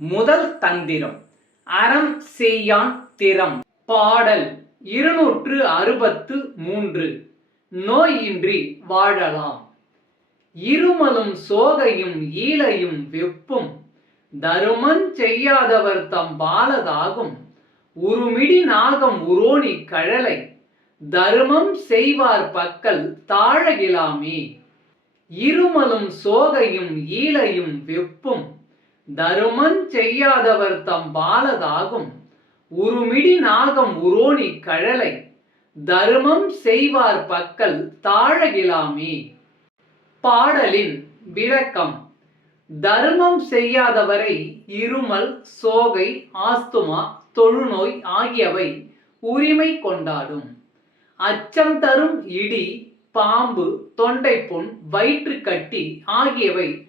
முதல் தந்திரம். அறம் செய்யான் திறம். பாடல் இருநூற்று அறுபத்து மூன்று. நோயின்றி வாழலாம். இருமலும் சோகையும் ஈழையும் வெப்பும். தருமன் செய்யாதவர் தம் பாலதாகும். உருமிடி நாகம் உரோணி கழலை. தருமம் செய்வார் பக்கல் தாழகிலாமே. இருமலும் சோகையும் ஈழையும் வெப்பும். தருமன் செய்யாதவர் தம் பாலதாகும். உருமிடி நாகம் உரோணி கழலை. தருமம் செய்வார் பக்கல் தாழகிலாமே. பாடலின் விளக்கம். தர்மம் செய்யாதவரை இருமல் சோகை ஆஸ்துமா தொழுநோய் ஆகியவை உரிமை கொண்டாடும். அச்சம் தரும் இடி பாம்பு தொண்டைப்புண் வயிற்றுக்கட்டி ஆகியவை